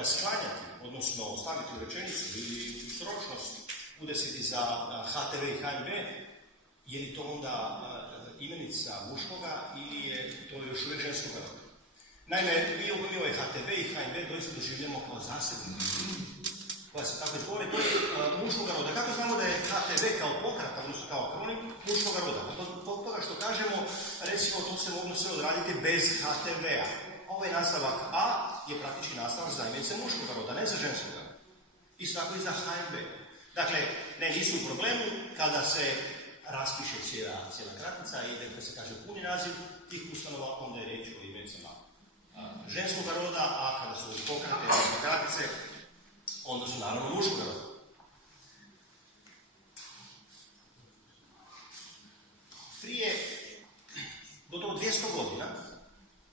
treba sklanjati, odnosno staviti u rečenicu ili sročnost udesiti za HTV i HNB, je li to onda imenica muškoga ili je to još uvijek ženskoga roda? Naime, mi ovaj HTV i HNB doista doživljamo kao zasebni koja se tako izgovori, to je muškoga roda. Kako znamo da je HTV kao pokrata, odnosno kao akronim, muškoga roda? Zbog toga što kažemo, recimo, to se moglo sve odraditi bez HTV-a. Ovaj nastavak A je praktički nastavak za imenice muškoga roda, ne za ženskoga. Isto tako i za HNB. Dakle, ne, nisu u problemu kada se raspiše cijela kratica i da se kaže puni naziv tih ustanova, onda je riječ o imenicama ženskoga roda, a kada su pokrate kratice, onda su naravno muškoga roda. Prije gotovo 200 godina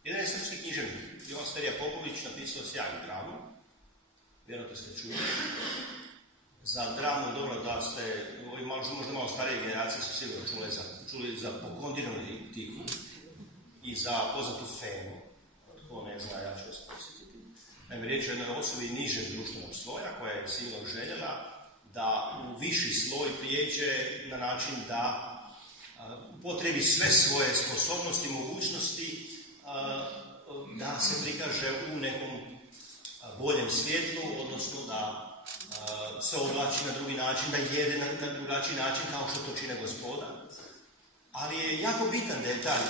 jedan je srpski književnik, Jovan Sterija Popović, napisao sjajnu dramu, vjerojatno ste čuli. Za dramu, dobro da ste, možda malo starije generacije su sigurno čuli za Pokondinu tiku i za poznatu Femu. Tko ne zna, ja ću vas posjetiti. Naime, riječ je o jednoj osobi nižeg društvenog sloja koja je silno željela da u viši sloj prijeđe na način da upotrebi sve svoje sposobnosti, mogućnosti da se prikaže u nekom boljem svjetlu, odnosno da se oblači na drugi način, da jede na drugačiji način kao što to čine gospoda. Ali je jako bitan detalj,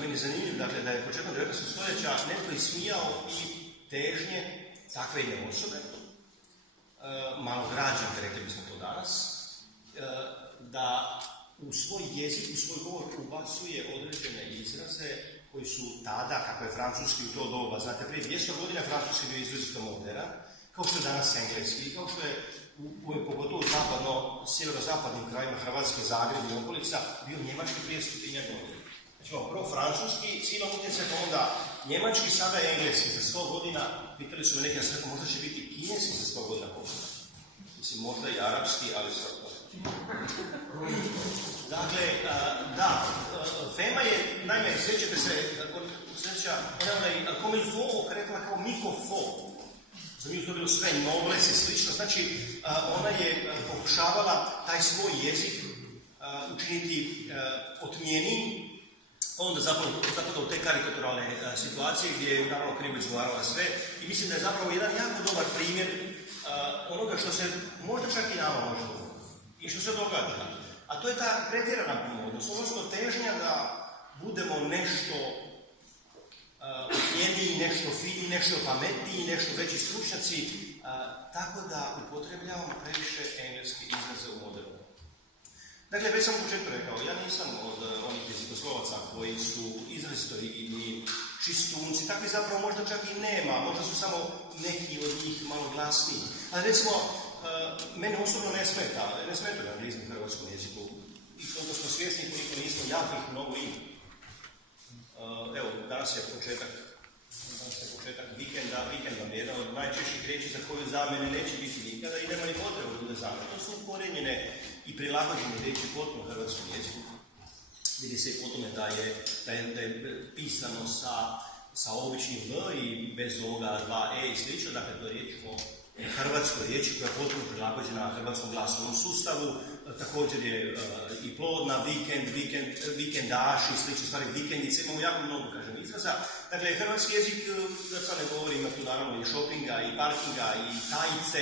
meni zanimljiv, dakle, da je početkom 19. stoljeća netko ismijao i težnje takve jedne osobe, malograđanke, rekli bismo to danas, da u svoj jezik, u svoj govor ubacuje određene izraze koji su tada, kako je francuski u to doba, znate, prije 200 godina francuski bio izrazito moderan, kao što je danas engleski, kao što je pogotovo sjeverozapadnim krajima Hrvatske, Zagreb i okolica, bio njemački prije 100 godina. Znači, prvo francuski, silom utjecaj, pa onda njemački, sada je engleski. Za 100 godina, pitali su me neki na svijetu, možda će biti kineski za 100 godina poslije. Mislim, možda i arapski, ali sve. Dakle, da, Fema je, naime, sjećate se, ona je comme il faut okretala kao mikofo. Za nju to bilo sve nobles i slično, znači ona je pokušavala taj svoj jezik učiniti otmijenijim, onda zapravo u te karikaturalne situacije gdje je naravno krivo izgovarala sve i mislim da je zapravo jedan jako dobar primjer onoga što se možda čak i nama može dogoditi i što se događa. A to je ta pretjerana pomodnost, odnosno težnja da budemo nešto otmijeniji, nešto finiji, nešto pametniji, nešto veći stručnjaci, tako da upotrebljavamo previše engleske izraze u modernu. Dakle, već sam u početku rekao, ja nisam od onih jezikoslovaca koji su izrazito rigidni, čistunci, takvi zapravo možda čak i nema, možda su samo neki od njih malo glasniji. Ali recimo, mene osobno ne smeta da anglizam u hrvatskom jeziku. I koliko smo svjesni, koliko nismo jakih mnogo ima. Evo, danas je početak vikenda je jedna od najčešćih riječi za koju za mene neće biti nikada i nema ni potrebe da bude za mene. To su ukorenjene i prilagođene riječi potpuno hrvatskom jeziku. Vidi se i po tome da je pisano sa običnim V i bez ovoga 2E i slično, dakle to je riječ o hrvatskoj riječi koja je potpuno prilagođena hrvatskom glasovnom sustavu, također je i plodna, vikendaš i slične stvari, vikendice, imamo jako mnogo, kažem, izraza. Dakle, hrvatski jezik, da sad ne govorim, ima tu naravno i shoppinga, i parkinga, i tajice,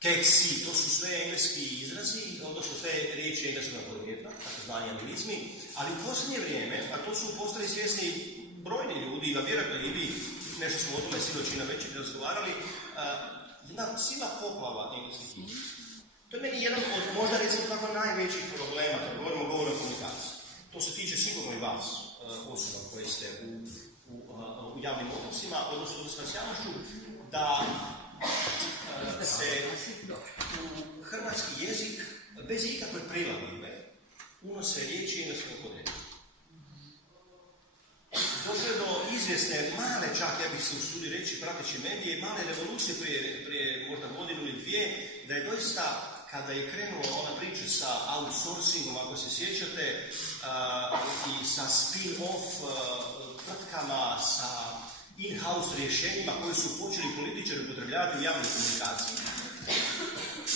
keksi, to su sve engleski izrazi, odnosno sve riječi engleskog podrijetla, tako zvani anglizmi, ali u posljednje vrijeme, a to su postali svjesni brojni ljudi, a vjerojatno i vi, nešto smo o tome sinoć i na večer razgovarali, jedna sila poplava engleskih izraza. To je meni jedan od možda recimo tako najvećih problema kad govorimo o govornoj komunikaciji. To se tiče sigurno i vas, osoba koji ste u javnim odnosima, odnosno s javnošću, da se u hrvatski jezik bez ikakve prilagodbe unose riječi engleskog podrijetla. Došlo je do izvjesne, male čak, ja bih se usudio reći, prateći medije, male revolucije prije možda godinu ili dvije, da je doista, kada je krenuo ona priča sa outsourcingom, ako se sjećate, i sa spin-off tvrtkama, sa in-house rješenjima koji su počeli političari upotrebljavati u javnoj komunikaciji.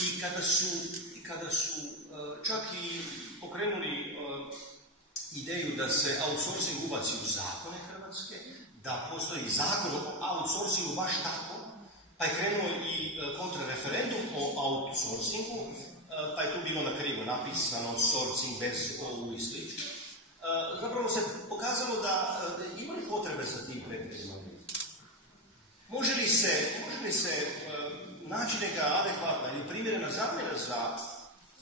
I kada su čak i pokrenuli ideju da se outsourcing ubaci u zakone hrvatske, da postoji zakon o outsourcingu baš tako, pa je krenuo i kontrareferendum o outsourcingu, pa je tu bilo na krivo napisano sourcing bez OU i slično. Zapravo se pokazalo da ima li potrebe za tim prepisima. Može li se naći neka adekvatna ili primjerena zamjena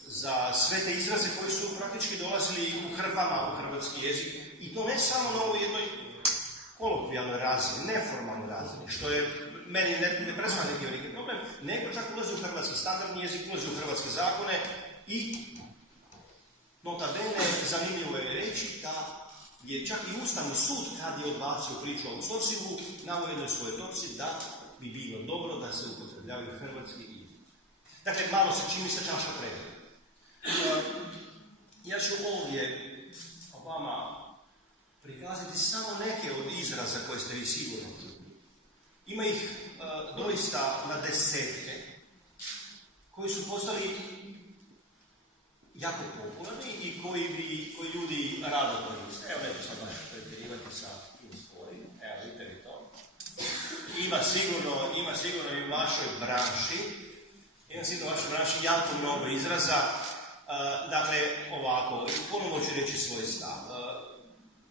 za sve te izraze koji su praktički dolazili u hrpama u hrvatski jezik, i to ne samo na ovoj jednoj kolokvijalnoj razini, neformalnoj razini, što je meni ne predstavlja neki veliki problem, nego čak ulazi u hrvatski standardni jezik, ulazi u hrvatske zakone i nota bene zanimljivo je reći da je čak i Ustavni sud, kad je odbacio priču o outsourcingu, na jednoj svojoj točci da bi bilo dobro da se upotrebljavaju hrvatski jezik. Dakle, malo se čini se čaša pregleda. Ja ću ovdje vama prikazati samo neke od izraza koje ste vi sigurno čuli. Ima ih doista na desetke, koji su postali jako popularni i koji ljudi rado koriste. Evo, neću sad baš pretjerivati sa tim sporim. Evo, vidite li to. Ima sigurno i u vašoj branši. Ima sigurno u vašoj branši jako mnogo izraza. Dakle, ovako, ponovno ću reći svoj stav.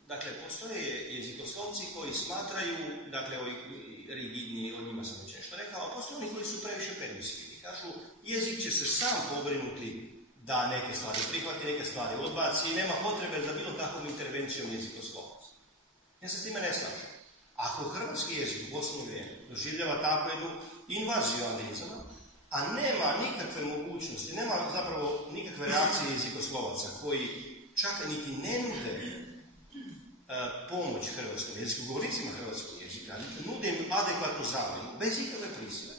Dakle, postoje jezikoslovci koji smatraju, dakle, ovi rigidni, o njima sam već nešto rekao, a postoje oni koji su previše permisivni. Kažu, jezik će se sam pobrinuti da neke stvari prihvati, neke stvari odbaci i nema potrebe za bilo kakvom intervencijom jezikoslovaca. Ja se s time ne slažem. Ako hrvatski jezik u posljednje vrijeme doživljava takvu jednu invaziju analizama, a nema nikakve mogućnosti, nema zapravo nikakve reakcije jezikoslovaca koji čak niti ne nude pomoć hrvatskom jeziku, govornicima hrvatskog jezika, nude im adekvatnu zamjenu, bez ikakve prisile,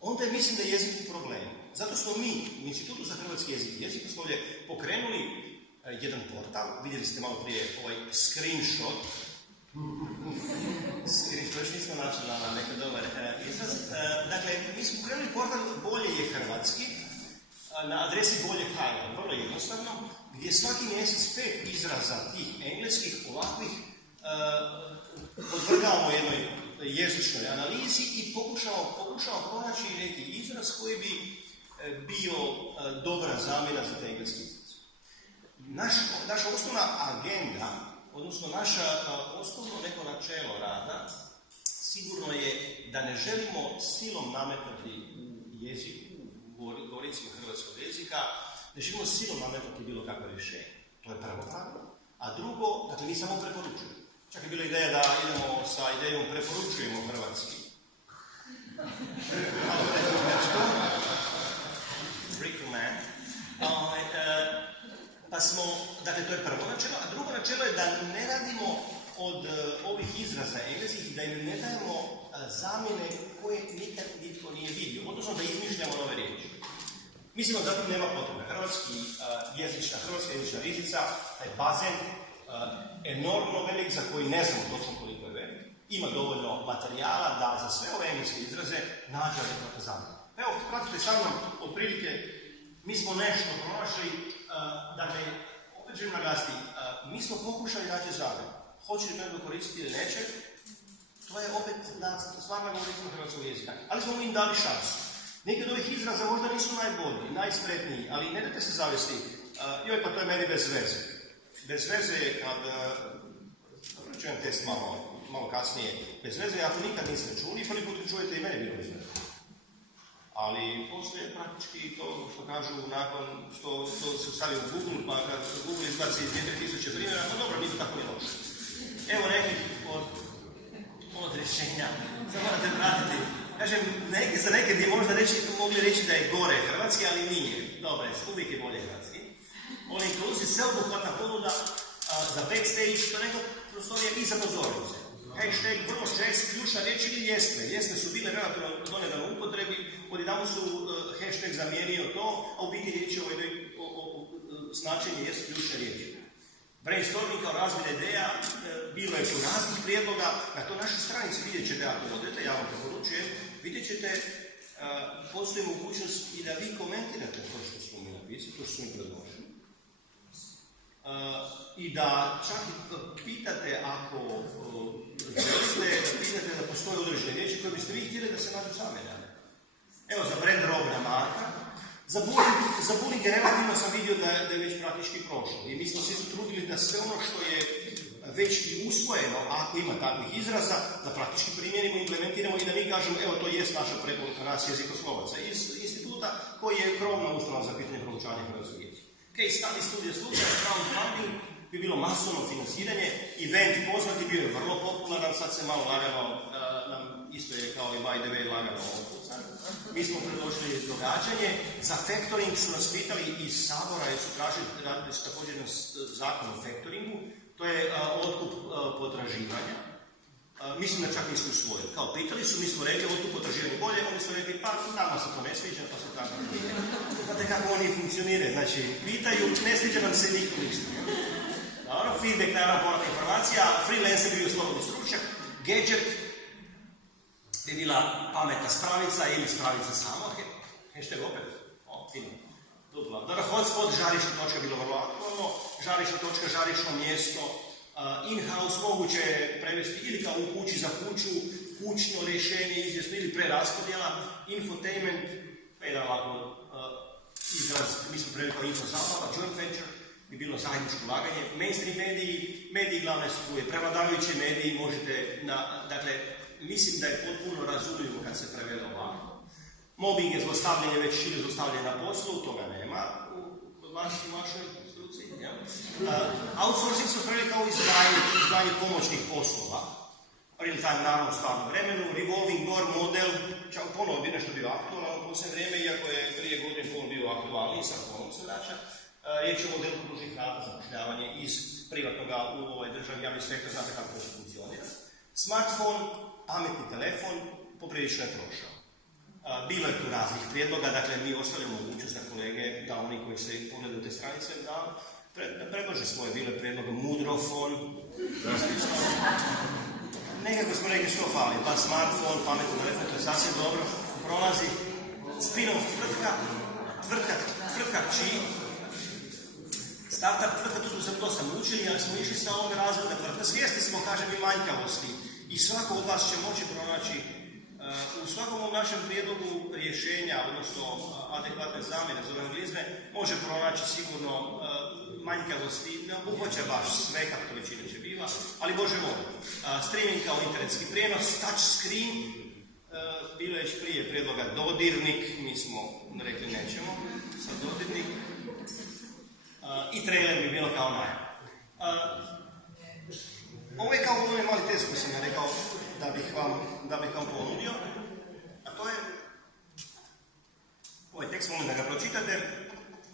onda mislim da je jezik u problemu. Zato smo mi u Institutu za hrvatski jezik i jezikoslovlje pokrenuli jedan portal, vidjeli ste malo prije ovaj screenshot, još nismo našli na neki dobar izraz. Dakle, mi smo pokrenuli portal Bolje je hrvatski, na adresi bolje.hr, vrlo jednostavno, gdje svaki mjesec 5 izraza tih engleskih ovakvih podvrgavamo jednoj jezičnoj analizi i pokušamo pronaći neki izraz koji bi bio dobra zamjena za te engleski izraz. Naša osnovna agenda, odnosno naša osnovno neko načelo rada, sigurno je da ne želimo silom nametati u jeziku, u govornicima hrvatskog jezika, ne želimo silom nametati bilo kakvo rješenje. To je prvo pravilo. A drugo, dakle, mi samo preporučujemo. Čak je bila ideja da idemo sa idejom preporučujemo hrvatski. Recommend. Pa smo, dakle, to je prvo načelo, a drugo načelo je da ne radimo od ovih izraza engleskih, da im ne dajemo zamjene koje nikad nitko nije vidio, odnosno da izmišljamo nove riječi. Mislimo da tu nema potrebe. Hrvatska jezična riznica, taj bazen, enormno velik, za koji ne znamo točno koliko je velik, ima dovoljno materijala da za sve ove engleske izraze nađe adekvatnu zamjenu. Evo, pratite sa mnom, otprilike, mi smo nešto pronašli, dakle, opet želim naglasiti, mi smo pokušali naći zamjenu. Hoće li netko koristiti ili neće, to je opet stvarno govornicima hrvatskog jezika. Ali smo im dali šansu. Neki od ovih izraza možda nisu najbolji, najspretniji, ali ne dajte se zavesti. Joj, pa to je meni bez veze. Bez veze je kad, čujem test malo kasnije, bez veze ako nikad niste čuli, prvi put čujete i meni bilo bez veze. Ali poslije praktički to što kažu nakon što se stavi u Google, pa kad Google izbaci iz 2000 primjera, pa dobro, nije tako je loše. Evo nekih od rješenja, samo morate pratiti. Kažem, za neke bi možda mogli reći da je gore hrvatski, ali nije. Dobre, uvijek je bolje hrvatski. All inclusive, sveobuhvatna ponuda za backstage, to je neka prostorija i za pozornice. Hashtag vrlo čest, ključna riječ ili ljestve. Ljestve su bile relativno donedavno u upotrebi, odjedanput su hashtag zamijenio to, a u biti riječ o značenje jest ključne riječi. brainstorming kao razmjena ideja, bilo je tu raznih prijedloga, na to našoj stranici vidjet ćete ako odete, ja vam preporučujem, vidjet ćete, postoji mogućnost i da vi komentirate to što smo mi napisali, to što smo mi predložili. I da čak i pitate ako želite, pitate da postoje određene riječi koje biste vi htjeli da se nađu zamjenjane. Evo za brand Robna Marka, za bullying relativno sam vidio da je već praktički prošlo. I mi smo se trudili da sve ono što je već i usvojeno, ako ima takvih izraza, da praktički primjenimo, implementiramo i da mi kažemo, evo to jest naša preporuka nas jezikoslovaca iz instituta koji je krovna ustanova za pitanje proučavanja hrvatskog jezika. Case study studija slučaja, crowdfunding bi bilo masovno financiranje, event poznati bio je vrlo popularan, sad se malo lagano, isto je kao i by the way lagano opucan. Mi smo predložili događanje, za factoring su nas pitali iz Sabora jer su tražili, radili su također na zakon o factoringu, to je otkup potraživanja. Mislim da čak nisu usvojili. Kao pitali su, mi smo rekli otkup potraživanja bolje, oni su rekli pa nama se to ne sviđa, pa se tako ne sviđa. Znate kako oni funkcioniraju, znači pitaju, ne sviđa nam se nikom isto. Dobro, feedback, naravno, povratna informacija, freelancer bi bio slobodni stručnjak, gadget bi bila pametna spravica ili spravica samo, hashtag opet, fino, dupla. Dobro, hotspot, žarišna točka bilo vrlo aktualno, žarišna točka, žarišno mjesto, in-house moguće je prevesti ili kao u kući za kuću, kućno rješenje, izvjesno ili preraspodjela, infotainment, pa jedan ovako izraz, mi smo preveli kao info-zabava, joint venture, bi bilo zajedničko ulaganje, mainstream mediji glavne su tu je prevladavajući mediji, možete, dakle, mislim da je potpuno razumljivo kad se prevede ovako. Mobbing je zlostavljanje, već šire zlostavljanje na poslu, toga nema u vašoj struci. Outsourcing su preveli kao izdvajanje pomoćnih poslova. Real time, naravno, u stvarnom vremenu, revolving door model, čak ponovo bi nešto bio aktualno u posljednje vrijeme, iako je prije godine pol bio aktualniji, sad ponovo se vraća. Riječ je o modelu kružnih vrata, zapošljavanje iz privatnoga u ovaj državni javni sektor, znate kako to funkcionira. Smartphone, pametni telefon, poprilično je prošao. Bilo je tu raznih prijedloga, dakle mi ostavljamo mogućnost na kolege da oni koji se pogledaju te stranice da predlože svoje bile prijedloge. Mudrofon, nekako smo rekli što fali, pa smartphone, pametni telefon, to je sasvim dobro, prolazi. Spin-off tvrtka čiji, startup tvrtka, tu smo se dosta mučili, ali smo išli sa ovome razvoja tvrtka. Svjesni smo, kažem, i manjkavosti i svako od vas će moći pronaći u svakom našem prijedlogu rješenja, odnosno adekvatne zamjene za anglizme, može pronaći sigurno manjkavosti, ne obuhvaća baš sve, kako to većina će biva, ali možemo. Streaming kao internetski prijenos, touch screen, bilo je prije prijedloga dodirnik, mi smo rekli nećemo, sad dodirnik, i trailer bi bilo kao najava. Ovo je kao onaj mali test koji sam ja rekao da bih vam ponudio, a to je ovaj tekst, molim da ga pročitate,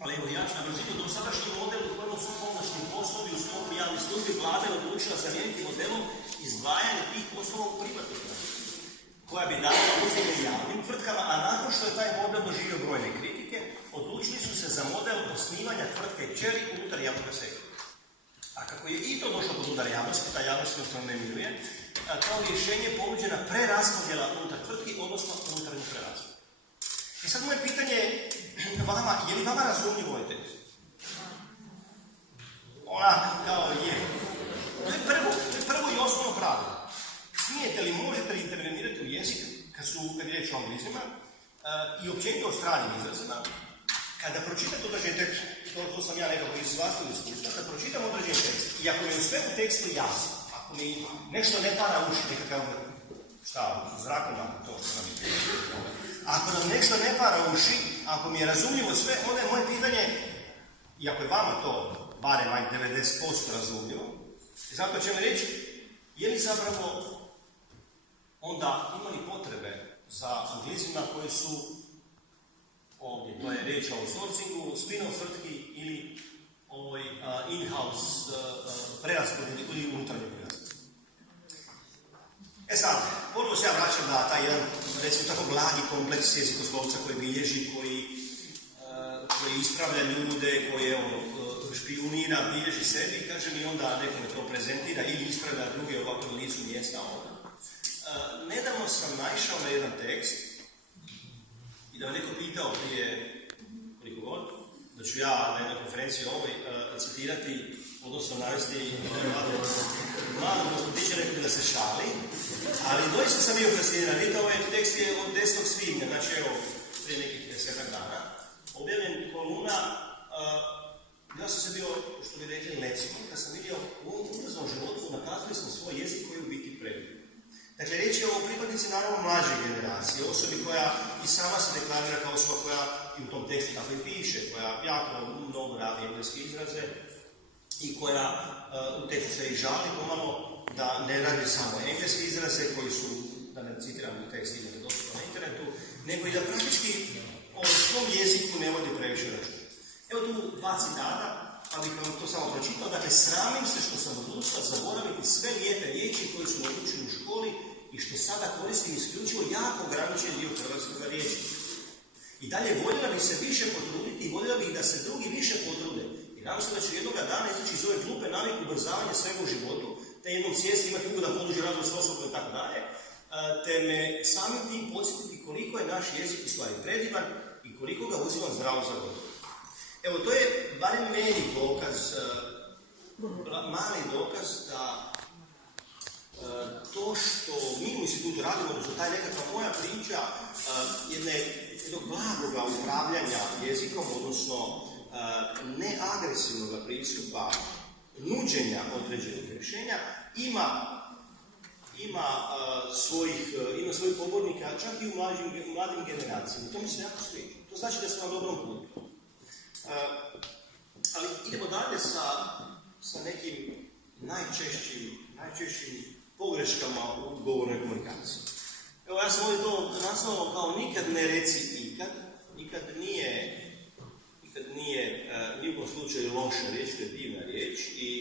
ali evo ja ću na brzinu. Dosadašnji model u kojem su pomoćni poslovi u sklopu javnih službi vlada je odlučila zamijeniti modelom izdvajanja tih poslova u privatnu tvrtku, koja bi davala usluge javnim tvrtkama, a nakon što je taj model doživio brojne kritike, odlučili su se za model osnivanja tvrtke kćeri unutar javnog sektora. A kako je i to došlo pod udar javnosti, ta javnost jednostavno ne miruje, kao rješenje ponuđena preraspodjela unutar tvrtki, odnosno unutarnju preraspodjelu. I sad moje pitanje vama, je li vama razumljiv ovaj tekst? Ona kao je. To je prvo i osnovno pravilo. Smijete li, možete li intervenirati u jezik kad je riječ o anglizima i općenito o stranim izrazima, kada pročitate određen tekst, to sam ja nekako iz vlastnog iskustva, kad pročitam određen tekst i ako mi je sve u tekstu jasno, ako mi nešto ne para uši, nekakav zrakom to što nam je. Ako nam nešto ne para uši, ako mi je razumljivo sve, onda je moje pitanje, i ako je vama to barem 90% razumljivo, i zato će mi reći, je li zapravo onda imali potrebe za anglizima koji su ovdje, to je riječ o outsourcingu, spin-off tvrtki ili in-house preraspodjeli ili unutarnje preraspodjeli. E sad, ponovno se ja vraćam na taj jedan, recimo tako, blagi kompleks jezikoslovca koji bilježi, koji ispravlja ljude, koji špijunira špijunira, bilježi sebi i kaže mi onda nekome to prezentira ili ispravlja drugi ovako na licu mjesta onda. Nedavno sam naišao na jedan tekst i da me neko pitao prije koliko god, da ću ja na jednoj konferenciji ovoj citirati, odnosno navesti mladu gospodića, rekao da se šali, ali doista sam bio fasciniran. Vidite, ovaj tekst je od 10. svibnja, znači evo, prije nekih 10 dana, objavljen kolumna. Ja sam se bio, što bi rekli, lecimo, kad sam vidio u ovom ubrzom životu nakazali smo svoj jezik koji je u biti predivljen. Dakle, riječ je o pripadnici naravno mlađe generacije, osobi koja i sama se deklarira kao osoba koja i u tom tekstu tako i piše, koja jako mnogo radi engleske izraze i koja u tekstu se i žali pomalo da ne radi samo engleske izraze koji su, da ne citiram u tekstu, imate dostupno na internetu, nego i da praktički o svom jeziku ne vodi previše računa. Evo tu 2 citata, pa bih vam to samo pročitao. Dakle, sramim se što sam odlučila zaboraviti sve lijepe riječi koje su naučili u školi i što sada koristim isključivo jako ograničen dio hrvatskog riječnika. I dalje voljela bih se više potruditi i voljela bih da se drugi više potrude. I nadam se da ću jednoga dana izaći iz ove glupe navike ubrzavanja svega u životu, te jednom sjesti imati ugodan poduži razvoj s osobom i tako dalje, te me samim tim podsjetiti koliko je naš jezik u stvari predivan i koliko ga uzimam zdravo za gotovo. Evo, to je barem meni dokaz, mali dokaz da to što mi u institutu radimo, odnosno taj nekakva moja priča jednog blagoga upravljanja jezikom, odnosno neagresivnog pristupa nuđenja određenih rješenja, ima svojih pobornika čak i u mladim generacijama. To mi se jako sviđa. To znači da smo na dobrom putu. Ali idemo dalje sa nekim najčešćim pogreškama u govornoj komunikaciji. Evo, ja sam ovdje to naslovno kao nikad ne reci ikad. Nikad nije ni u kom slučaju loša riječ, to je divna riječ i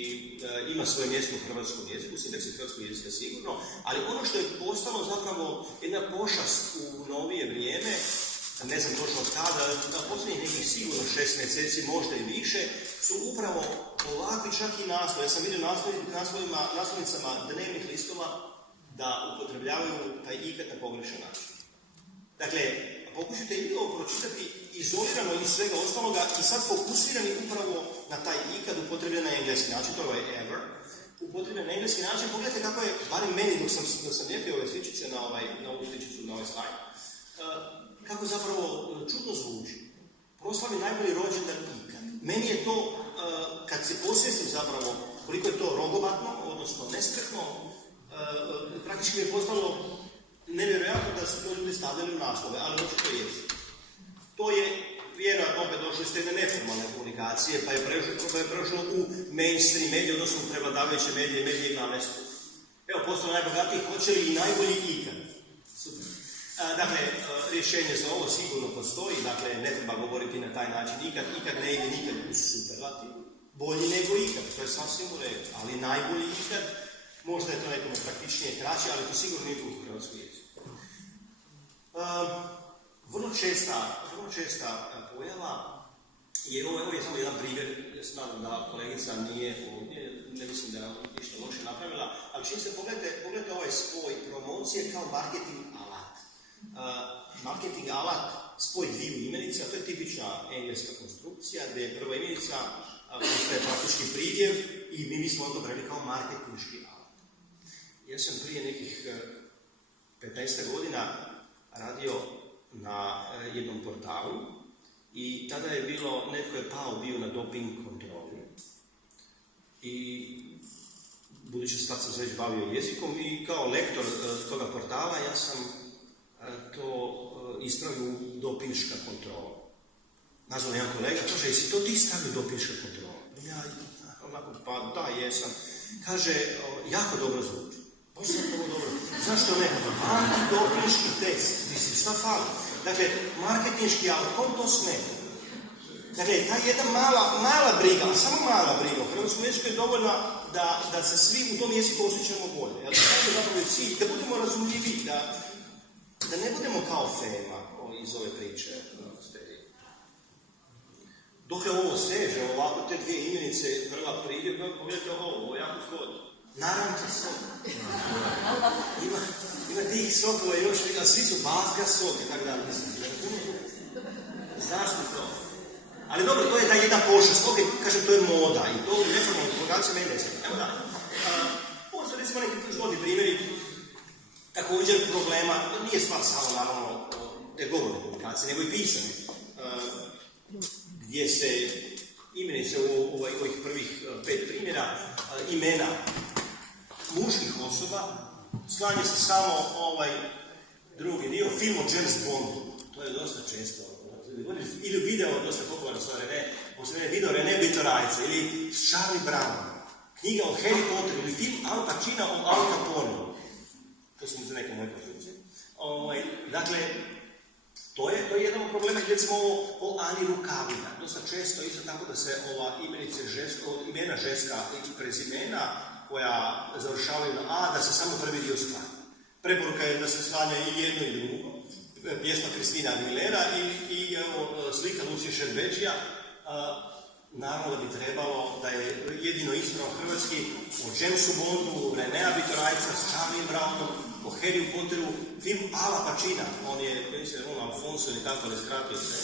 ima svoje mjesto u hrvatskom jeziku, sintaksi hrvatskog jezika sigurno, ali ono što je postalo zapravo jedna pošast u novije vrijeme, ne znam točno od kada, da posljednjih nekih sigurno 6 mjeseci, možda i više, su upravo ovakvi čak i naslovi. Ja sam vidio naslovnicama dnevnih listova da upotrebljavaju taj ikad na pogrešan način. Dakle, pokušajte i vi ovo pročitati izolirano iz svega ostaloga i sad fokusirani upravo na taj ikad upotrebljen na engleski način, to je ever, upotrebljen na engleski način. Pogledajte kako je, barem meni dok sam lijepio ove sličice na ovu sličicu, na ovaj slajd, kako zapravo čudno zvuči. Proslavi najbolji rođendan ikad. Meni je to, kad se posvjestim zapravo koliko je to rogobatno, odnosno nespretno, praktički mi je postalo nevjerojatno da su to ljudi stavljali u naslove, ali očito jesu. To je vjerojatno opet došlo iz jedne neformalne komunikacije, pa je prešlo u mainstream medije, odnosno u prevladavajuće medije i glavne službe. Evo, postalo najbogatiji, hoće li i najbolji ikad. Super. Dakle, rješenje za ovo sigurno postoji, dakle, ne treba govoriti na taj način ikad ne ide nikad u superlativ. Bolji nego ikad, to je sasvim u redu, ali najbolji ikad, možda je to nekome praktičnije kraće, ali to sigurno nije u hrvatskom jeziku. Vrlo česta pojava je, ovo je samo jedan primjer, ja se nadam da kolegica nije ovdje, ne mislim da je ništa loše napravila, ali čim se pogledajte ovaj spoj promocije kao marketing alat. Marketing alat, spoj dviju imenica, to je tipična engleska konstrukcija, gdje je prva imenica postaje praktički pridjev i mi smo to brali kao marketinški alat. Ja sam prije nekih 15 godina radio na jednom portalu i tada je bilo, netko je bio na doping kontroli i budući sad sam se već bavio jezikom i kao lektor toga portala ja sam to ispravio dopinška kontrola. Nazvao jedan kolega, kaže, jesi to ti stavio dopinška kontrola? Ja, onako, pa da, jesam. Kaže, jako dobro zvuči. Baš sam ovo dobro. Zašto ne? Antidopinški test. Mislim, šta fali? Dakle, marketinški, ali kom to smeta? Dakle, ta jedna mala briga, ali samo mala briga, u hrvatskom jeziku je dovoljna da se svi u tom jeziku osjećamo bolje. Jel, to je zapravo cilj, da budemo razumljivi, da ne budemo kao Fema iz ove priče. Dokle ovo seže, ovako te dvije imenice, prva pridjeva, pogledajte ovo je jako zgodno. Naranča sok. Ima tih sokova još, a svi su bazga sok i tako dalje. Zašto to? Ali dobro, to je ta jedna pošast. Ok, kažem, to je moda i to neformalno komunikacija meni ne smije. Evo da. Ovo su recimo neki zgodni primjeri. Također problema, nije stvar samo naravno te govorne komunikacije, nego i pisane. Gdje se imenice u ovih prvih 5 primjera, imena muških osoba, sklanja se samo drugi dio, film o James Bondu. To je dosta često. Ili video, dosta popularno sa video René Bitorajca, ili Charlie Brown, knjiga o Harry Potteru, ili film Al Pacina o Al Caponeu. To su za neke moje konstrukcije. Dakle, to je jedan od problema, recimo o Ani Rukavina. Dosta često isto tako da se imena ženska i prezimena koja završavaju na A, da se samo prvi dio sklanja. Preporuka je da se sklanja i jedno i drugo. Pjesma Kristina Aguilera i slika Lucije Šerbedžija. Naravno da bi trebalo da je jedino ispravno hrvatski o Jamesu Bondu, Renea Bitorajca, s Charlie Brownom, o Harry Potteru, film Ala Pacina, on je, mislim, Alfonso ili tako, ali skratio se,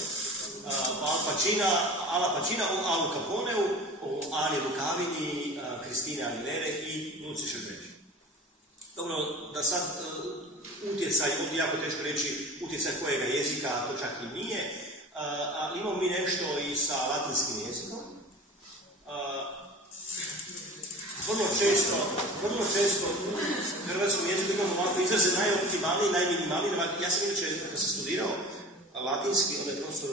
Ala Pacina o Alu Caponeu, o Ani Rukavini, Kristine Aguilere i Lucije Šerbedžija. Dobro, da sad utjecaj, jako teško reći utjecaj kojega jezika, to čak i nije, ali imamo mi nešto i sa latinskim jezikom. Vrlo često u hrvatskom jeziku imamo ovako izraze najoptimalniji, najminimalniji. Ja sam inače, kad sam studirao latinski, onda je profesor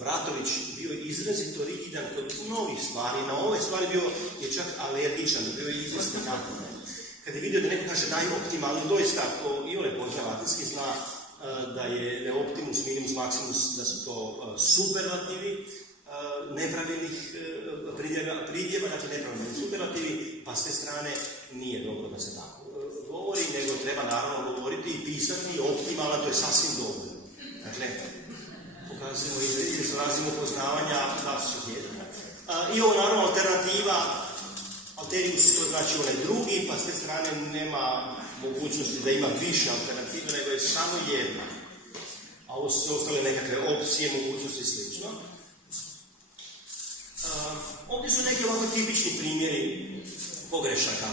Vratović bio izrazito rigidan kod mnogih stvari. Na ove stvari je čak alergičan, bio je izrazito nakon. Kad je vidio da neko kaže najoptimalniji, doista to i ole pozna latinski, zna da je neoptimus, minimus, maximus, da su to superlativi nepravilnih pridjeva, dakle nepravilni superlativi, pa s te strane nije dobro da se tako govori, nego treba naravno govoriti i pisati optimalan, to je sasvim dobro. Dakle, pokazujemo i izrazimo poznavanja klasičnih jezika. I ovo naravno alternativa, alterius to znači onaj drugi, pa s te strane nema mogućnosti da ima više alternativa, nego je samo jedna. A ovo su ostale nekakve opcije, mogućnosti i slično. Ovdje su neki ovako tipični primjeri pogrešaka.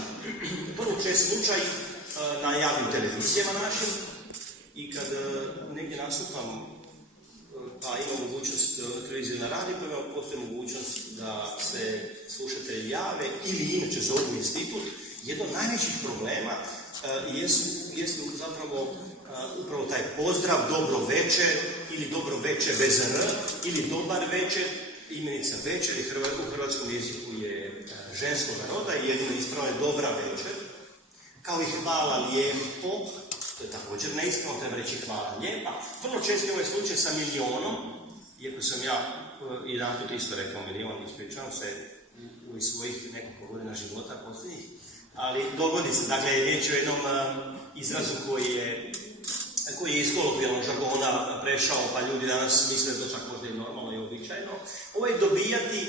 Vrlo čest slučaj na javnim televizijama našim i kad negdje nastupam, pa ima mogućnost televizije na radiju, pa postoji mogućnost da se slušatelji jave ili inače zovu institut. Jedno od najvećih problema jesu zapravo upravo taj pozdrav, dobro večer ili dobro večer bez R ili dobar večer. Imenica večer u hrvatskom jeziku je ženskog roda i jedino ispravno je dobra večer. Kao i hvala lijepo, to je također neispravno, treba reći hvala lijepa. Vrlo često je ovaj slučaj sa milionom, iako sam ja jedan put isto rekao milion, ispričavam se u svojih nekoliko godina života posljednjih, ali dogodi se, dakle, riječ o jednom izrazu koji je iz kolokvijalnog žargona prešao, pa ljudi danas misle da to čak možda i normalno i običajno. Dobijati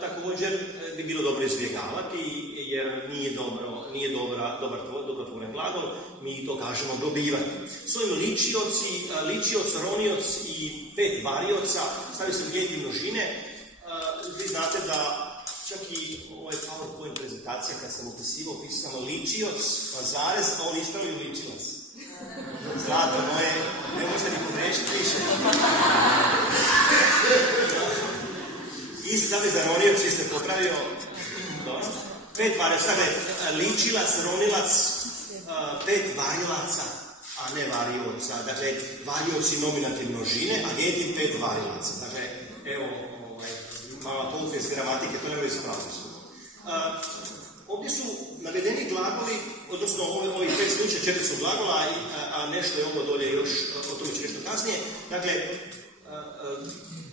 također bi bilo dobro izbjegavati, jer nije dobar tvoren glagol, mi to kažemo dobivati. S ovim ličioc, ronioc i 5 varioca, stavi se lijedi množine. Vi znate da čak i ovaj PowerPoint prezentacija, kad sam upisivao, pisano ličioc, pa zarez, a on ispravio ličioc. Zlato moje, ne možete ni pogrešiti više. Isto tako je za ronioc, vi ste popravio. 5 varioca, dakle, ličilac, ronilac, 5 varilaca, a ne varioca. Dakle, varioci nominativ množine, a gentiv 5 varilaca. Dakle, evo, mala pouka iz gramatike, to nemoj ispraviti su. Ovdje su navedeni glagoli, odnosno ovi 5 slučaja, 4 su glagola, a nešto je ovo dolje još, o tome ću nešto kasnije. Dakle,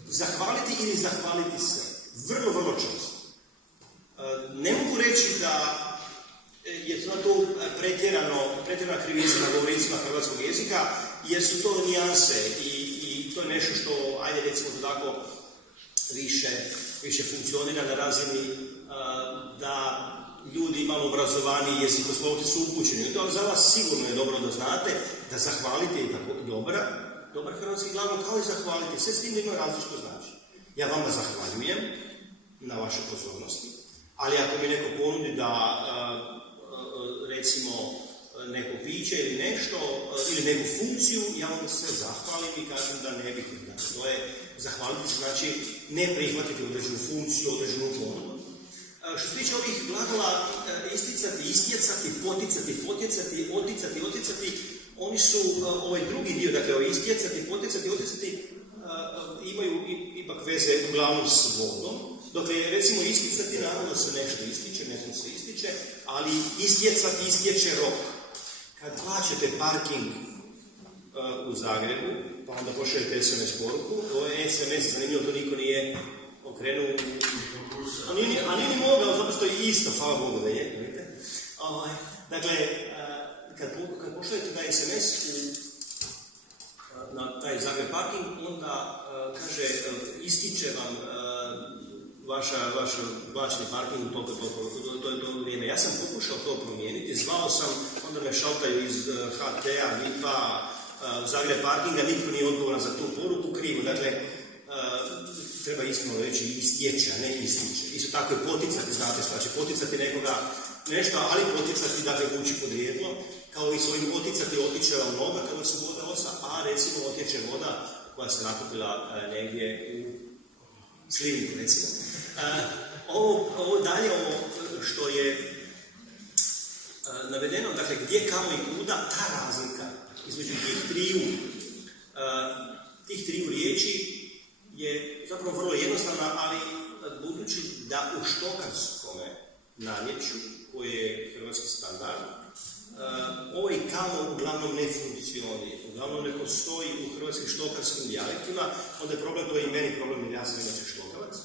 zahvaliti ili zahvaliti se. Vrlo često. Ne mogu reći da je to pretjerana krivica na govornicima hrvatskog jezika, jer su to nijanse i to je nešto što, ajde recimo to tako, više funkcionira na razini da ljudi malo obrazovani jezikoslovci su upućeni. To za vas sigurno je dobro da znate da zahvalite i tako dobar hrvatski glavno, kao i zahvalite. Sve s tim ima različito znači. Ja vama zahvaljujem na vašoj pozornosti, ali ako mi neko ponudi da recimo neko piće ili nešto, ili neku funkciju, ja vam se zahvalim i kažem da ne bih. To je zahvaliti, znači ne prihvatiti određenu funkciju, određenu ponudu. Što se tiče ovih glagola isticati, istjecati, poticati, potjecati, oticati, oni su ovaj drugi dio, dakle istjecati, poticati, oticati, imaju ipak veze uglavnom s vodom. Dakle, recimo isticati, naravno se nešto ističe, nekom se ističe, ali istjecati, istječe rok. Kad plaćate parking u Zagrebu, pa onda pošaljete SMS poruku, to je SMS, zanimljivo, to niko nije okrenuo, a nije ni mogao, zato što je isto, hvala Bogu da je, vidite. Dakle, kad pošaljete taj SMS na taj Zagreb parking, onda kaže, ističe vam vaš plaćeni parking, to je to vrijeme. Ja sam pokušao to promijeniti, zvao sam, onda me šaltaju iz HT-a, VIP-a, Zagreb parkinga, nitko nije odgovoran za tu poruku, krivo. Dakle, treba iskreno reći istječe, a ne ističe. Isto tako je poticati, znate šta će poticati nekoga nešto, ali poticati, dakle, vući podrijetlo, kao i s ovim poticati otiče vam noga kada se voda osa, a recimo otječe voda koja se nakupila negdje u slivniku, recimo. Ovo dalje, ovo što je navedeno, dakle, gdje, kamo i kuda, ta razlika između tih triju riječi je zapravo vrlo jednostavna, ali budući da u štokarskome narječju, koje je hrvatski standard, ovo i kamo uglavnom ne funkcionira, uglavnom ne postoji u hrvatskim štokarskim dijalektima, onda je problem, to je i meni problem, jer ja sam inače štokavac.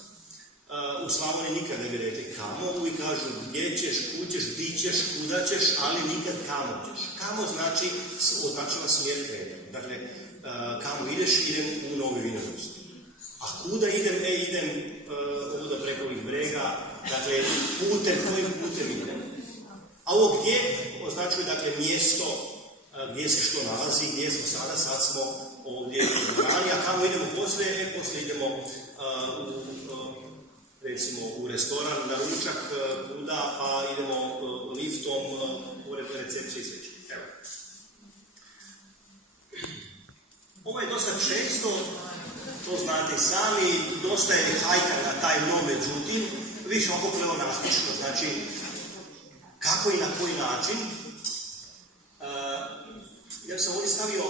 U Slavoniji nikad ne bi rekli kamo, uvijek kažu gdje ćeš, kud ćeš, di ćeš, kuda ćeš, ali nikad kamo ćeš. Kamo znači, označava smjer kretanja. Dakle, kamo ideš, idem u Novi Vinodolski. A kuda idem? Idem ovoga preko ovih brega, dakle, putem, kojim putem idem. A ovo gdje označuje, dakle, mjesto gdje se što nalazi, gdje smo sada, sad smo ovdje u dvorani, a kamo idemo poslije? Poslije idemo recimo u restoran, na ručak, kuda, pa idemo liftom, pored recepcije i sveće. Evo. Ovo je dosta često, to znate sami, dosta je hajka na taj no, međutim, više ovako pleonastično, znači kako i na koji način. Ja sam ovdje stavio,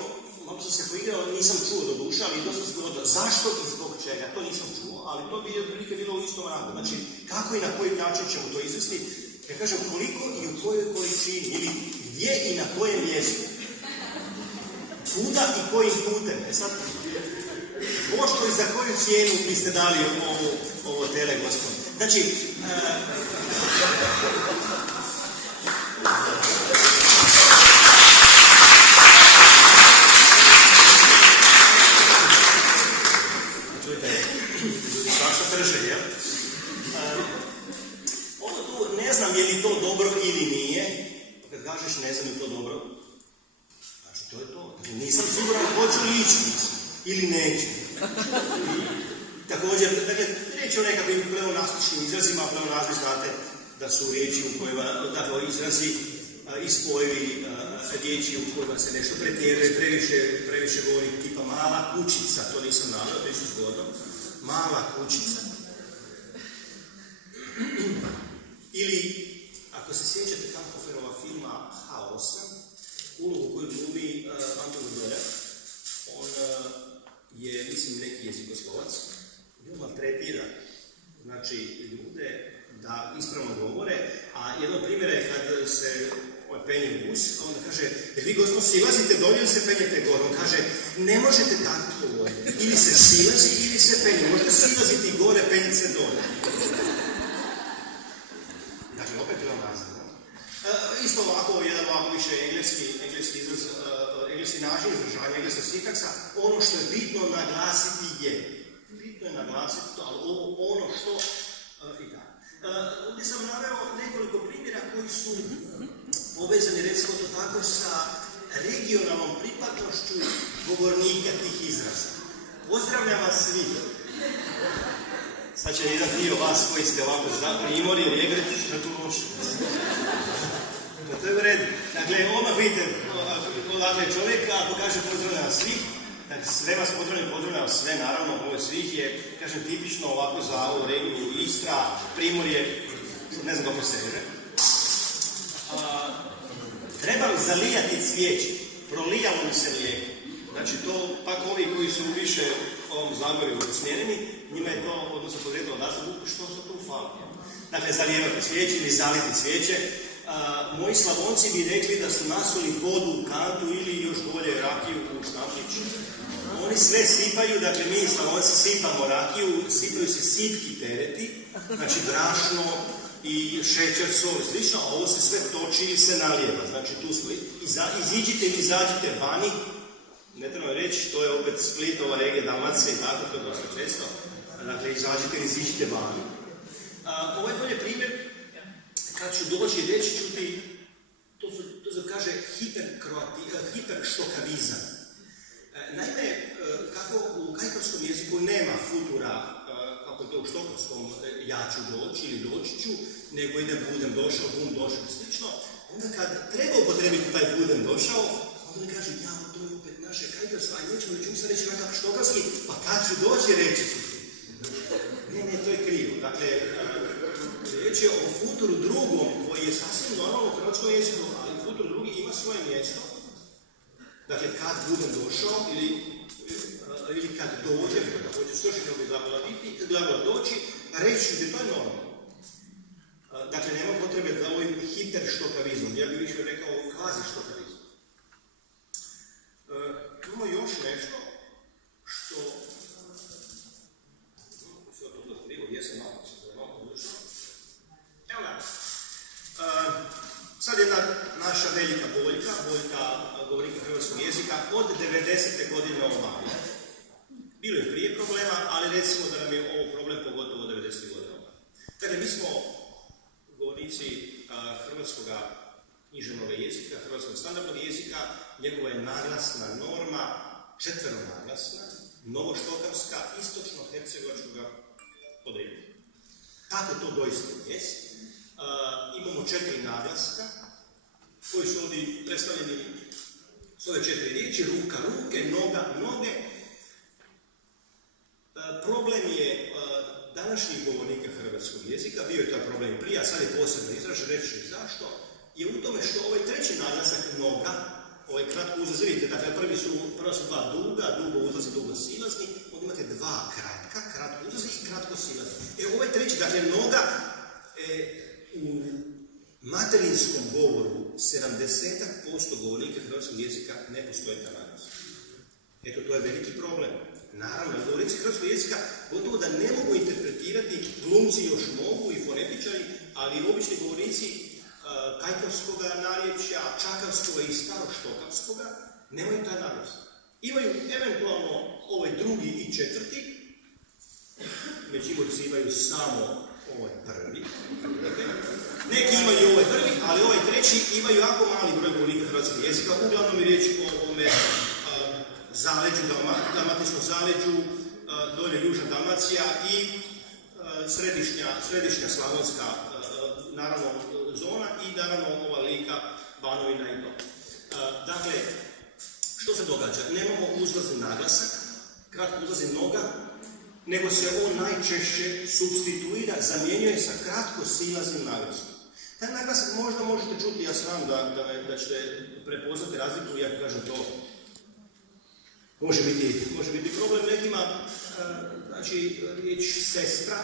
malo sam se poigrao, nisam čuo do duša, ali dosta se govorilo zašto i zbog čega, to nisam čuo, ali to bi otprilike bilo u istom rangu. Znači, kako i na koji način ćemo to izvesti, ja kažem koliko i u kojoj količini, ili gdje i na kojem mjestu, kuda i kojim putem. Sad, pošto i za koju cijenu biste dali ovo tele, gospodine. Znači, ne znam je li to dobro ili nije, kad kažeš ne znam je to dobro, znači to je to. Nisam siguran hoću li ići ili neću. Također, dakle, riječ o nekakvim pleonastičnim izrazima, pleonazmi znate da su riječi u kojima, dakle, izrazi i spojevi riječi u kojima se nešto pretjeruje, previše govori tipa mala kućica, to nisam naveo, to je zgodno, mala kućica. Ili, ako se sjećate Kamphoferova filma Haosa, ulogu koju glumi Anton Vrdoljak, on je, mislim, neki jezikoslovac, on maltretira, znači, ljude da ispravno govore, a jedno primjer je kad se penje bus, onda kaže, jer vi gospod silazite dolje ili se penjete gore? On kaže, ne možete tako govoriti, ili se silazi ili se penje, možete silaziti gore, penjeti se dolje. Dakle, opet je vam razlika. Isto ovako, jedan ovako više engleski izraz, engleski način izražavanja, engleskog sintaksa, ono što je bitno naglasiti je. bitno je naglasiti to, ali ono što i tako. Ovdje sam naveo nekoliko primjera koji su povezani, recimo to tako, sa regionalnom pripadnošću govornika tih izraza. Pozdravljam vas svi. Sad će jedan dio vas koji ste ovako Primorje, Regreć, što je tu loše. To je u redu. Dakle, odmah vidite, odakle čovjek, ako kaže pozdravljam vas svih, sve vas pozdravljam sve, naravno, ovo svih je, kažem, tipično ovako za ovu regiju Istra, Primorje, ne znam kako seže. Trebam zalijati cvijeće, prolijalo mi se mlijeko. Znači to, pak ovi koji su više ovom Zagorju usmjereni, njima je to, odnosno podrijetno odatle, što se tu fali. Dakle, zalijevati cvijeće ili zaliti cvijeće. Moji Slavonci bi rekli da su nasuli vodu u kantu ili još bolje rakiju u štampiću. Oni sve sipaju, dakle mi Slavonci sipamo rakiju, sipaju se sitki tereti, znači brašno i šećer, sol i slično, a ovo se sve toči i se nalijeva. Znači tu smo, iziđite ili izađite vani, ne treba reći, to je opet Split, ova regija Dalmacije i tako, to je dosta često. Dakle, izađite ili iziđite vani. Ovo je bolje primjer, kad ću doći i reći ću ti, to se kaže hiperštokavizam. Naime, kako u kajkavskom jeziku nema futura, kako to u štokavskom ja ću doći ili doći ću, nego budem došao, bum došao i slično, onda kad treba upotrebiti taj budem došao, onda mi kaže, ja, to je opet naše kajkavsko, a nećemo reći, sad reći nekako štokavski, pa kad ću doći reći ću ti. Ne, to je krivo. Dakle, riječ je o futuru drugom, koji je sasvim normalno u hrvatskom jeziku, ali futur drugi ima svoje mjesto. Dakle, kad budem došao ili kad dođem, kada hoće slušati ovih glagula biti, glagula doći, reći ću ti, to je normalno. Dakle, nema potrebe za ovim hiperštokavizmom, ja bih više rekao kvazi-štokavizmom. Imamo još nešto što... Sve to zatrivo, jesam malo, se malo odlučio. Evo ga. Sad jedna naša velika boljka govornika hrvatskog jezika od 90. godine ovamo. Bilo je prije problema, ali recimo da nam je ovo problem pogotovo od 90. godina. Dakle, mi smo govornici hrvatskog književnog jezika, hrvatskog standardnog jezika, njegova je naglasna norma, četveronaglasna, novoštokavska, istočno-hercegovačkog podrijetla. Tako to doista jest. Imamo 4 naglaska, koji su ovdje predstavljeni s ove 4 riječi, ruka, ruke, noga, noge. Problem je današnjih govornika hrvatskog jezika, bio je taj problem prije, a sad je posebno izražen, reći ću zašto, je u tome što ovaj treći naglasak noga, ovaj kratko uzlaz, vidite, dakle prva su dva duga, dugo uzlazi, dugo silazni, onda imate dva kratka, kratko uzlazi i kratko silazni. Ovaj treći, dakle noga, u materinskom govoru 70% govornika hrvatskog jezika ne postoji ta naglasak. Eto, to je veliki problem. Naravno, govornici hrvatskog jezika gotovo da ne mogu interpretirati, glumci još mogu i fonetičari, ali obični govornici kajkavskog narječja, čakavskog i staroštokavskog nemaju taj naglasak. Imaju eventualno ovaj drugi i četvrti, Međimurci imaju samo ovaj prvi. Neki imaju ovaj prvi, ali ovaj treći imaju jako mali broj govornika hrvatskog jezika. Uglavnom je riječ o ovome zaleđu, dalmatinskom zaleđu, dolje južna Dalmacija i središnja slavonska naravno zona i naravno ova Lika, Banovina i to. Dakle, što se događa? Nemamo uzlazni naglasak, kratko uzlazi noga, nego se on najčešće supstituira, zamjenjuje sa kratko silaznim naglaskom. Taj naglasak možda možete čuti, ja znam da ćete prepoznati razliku, ja kažem to može biti problem nekima, znači riječ sestra,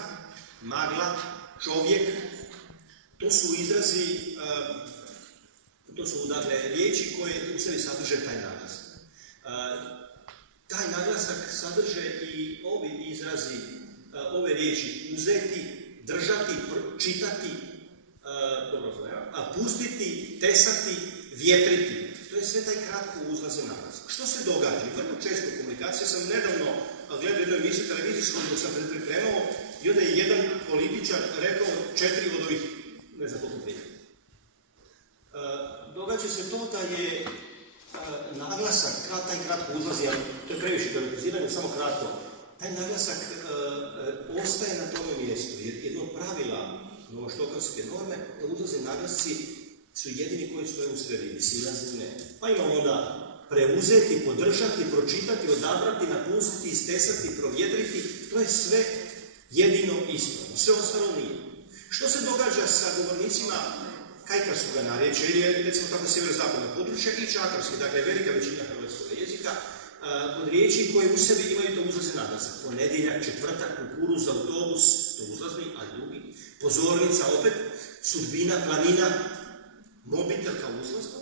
magla, čovjek, to su izrazi, to su dakle riječi koje u sebi sadrže taj naglasak. Taj naglasak sadrže i ovi izrazi, ove riječi uzeti, držati, čitati, pustiti, tesati, vjetriti. To je sve taj kratko uzlazni naglasak. Što se događa? Vrlo često u komunikaciji sam nedavno gledao jednu emisiju televizijsku dok sam pripremao i onda je jedan političar rekao 4 od ovih, ne znam koliko prije. Događa se to da je naglasak, taj kratko uzlazi, ali to je previše teoretiziranje, samo kratko, taj naglasak ostaje na tome mjestu, jer jedno od pravila novoštokavske norme, da uzlaze naglasci su jedini koji stoje u sredini, silazi ne. Pa imamo onda preuzeti, podržati, pročitati, odabrati, napustiti, istesati, provjedriti, to je sve jedino ispravno, sve ostalo nije. Što se događa sa govornicima kajkavskog narječja ili je recimo tako sjeverozapadno područje i čakavske, dakle velika većina hrvatskog jezika, kod riječi koje u sebi imaju to uzlazni naglasak. Ponedjeljak, četvrtak, kukuruz, autobus, to uzlazni, ali drugi. Pozornica opet, sudbina, planina, mobitel kao uzlazno.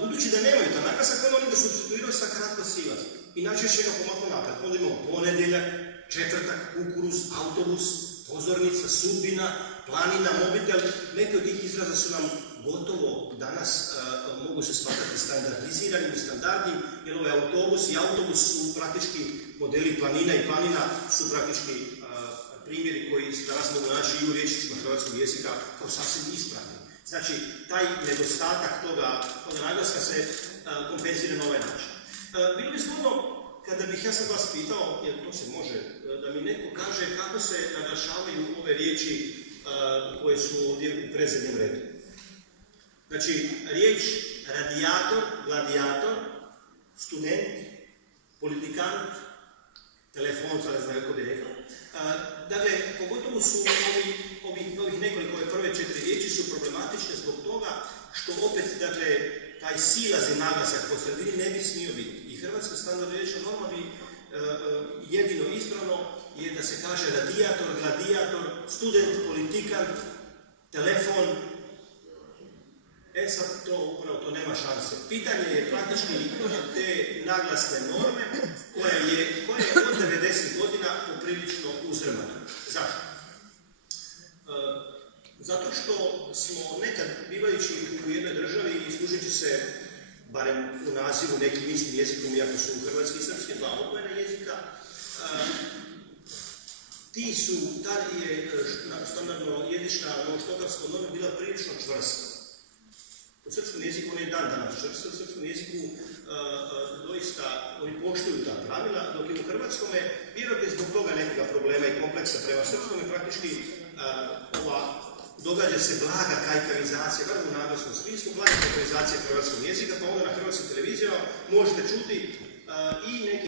Budući da nemaju ta naglasak, onda oni ga supstituiraju sa kratko silaz. I najčešće ga pomaknu napred. Onda imamo ponedjeljak, četvrtak, kukuruz, autobus, pozornica, sudbina, planina, mobitel. Neki od tih izraza su nam gotovo danas mogu se smatrati standardiziranim i standardnim, jer ovaj autobus i autobus su praktički modeli planina i planina su praktički primjeri koji se danas mogu naći i u rječnicima hrvatskog jezika kao sasvim ispravni. Znači, taj nedostatak toga naglaska se kompenzira na ovaj način. Bilo bi zgodno, kada bih ja sad vas pitao, jer to se može, da mi neko kaže kako se naglašavaju ove riječi koje su ovdje u predzadnjem redu. Znači, riječ radijator, gladijator, student, politikant, telefon, sad ne znam kako bi rekao. Dakle, pogotovo su ovih nekoliko, ove prve 4 riječi su problematične zbog toga što opet, dakle, taj silazni naglasak po sredini ne bi smio biti. I hrvatska standardna riječna norma bi jedino ispravno je da se kaže radijator, gladijator, student, politikant, telefon. Sad to nema šanse. Pitanje je praktički te naglasne norme koja je od 90 godina poprilično uzdrmana. Zašto? Zato što smo nekad, bivajući u jednoj državi i služeći se, barem u nazivu, nekim istim jezikom, iako su hrvatski i srpski, dva odvojena jezika, ta je standardno jezična novoštokavska norma bila prilično čvrsta. U srpskom jeziku on je dan danas čvrsto, u srpskom jeziku doista oni poštuju ta pravila, dok je u hrvatskome, vjerojatno zbog toga nekoga problema i kompleksa prema srpskome, praktički događa se blaga kajkavizacija, bar u naglasnom smislu, blaga kajkavizacija hrvatskog jezika, pa onda na hrvatskim televizijama možete čuti i neke